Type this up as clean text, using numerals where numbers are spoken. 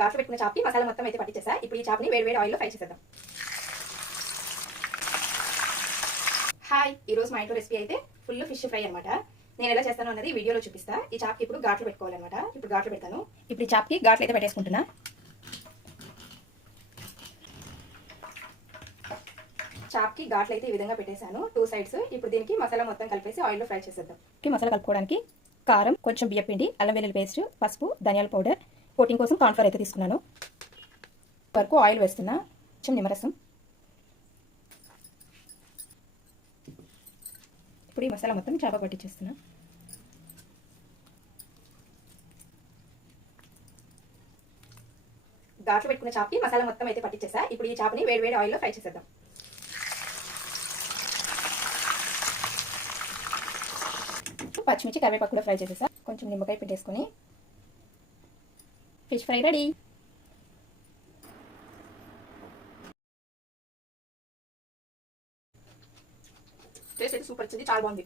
ఘాట్లు పెట్టుకున్న చాప్కి మసాలా మొత్తం అయితే పట్టించేసా. ఇప్పుడు ఈ చాప్ని వేడి ఆయిల్లో ఫ్రై చేసేద్దాం. హాయ్, ఈ రోజు మా ఇంట్లో రెసిపీ అయితే ఫుల్ ఫిష్ ఫ్రై అనమాట. నేను ఎలా చేస్తాను అన్నది వీడియోలో చూపిస్తా. ఈ చాప్కి ఇప్పుడు ఘాట్లు పెట్టుకోవాలన్నమాట. ఇప్పుడు ఘాట్లు పెడతాను. ఇప్పుడు ఈ చాప్కి ఘాట్లు అయితే పెట్టేసుకుంటున్నా. చాప్కి ఘాట్లు అయితే ఈ విధంగా పెట్టేశాను 2 సైడ్స్. ఇప్పుడు దీనికి మసాలా మొత్తం కలిపేసి ఆయిల్లో ఫ్రై చేసేద్దాం. మసాలా కలుపుకోవడానికి కారం, కొంచెం బియ్యం పిండి, అల్లం వెల్లుల్లి పేస్ట్, పసుపు, ధనియాల పౌడర్, కోటింగ్ కోసం కార్న్ఫ్లవర్ అయితే తీసుకున్నాను. వరకు ఆయిల్ వేస్తున్నా, కొంచెం నిమ్మరసం. ఇప్పుడు ఈ మసాలా మొత్తం చేప పట్టించేస్తున్నా. ఘాట్లు పెట్టుకున్న చాప్కి మసాలా మొత్తం అయితే పట్టించేసా. ఇప్పుడు ఈ చాపని వేడి ఆయిల్లో ఫ్రై చేసేద్దాం. పచ్చిమిర్చి, కరివేపాకు కూడా ఫ్రై చేసేసా. కొంచెం నిమ్మకాయ పిండేసుకొని ఫిష్ ఫ్రై రెడీ. టేస్ట్ అయితే సూపర్ వచ్చింది, చాలా బాగుంది.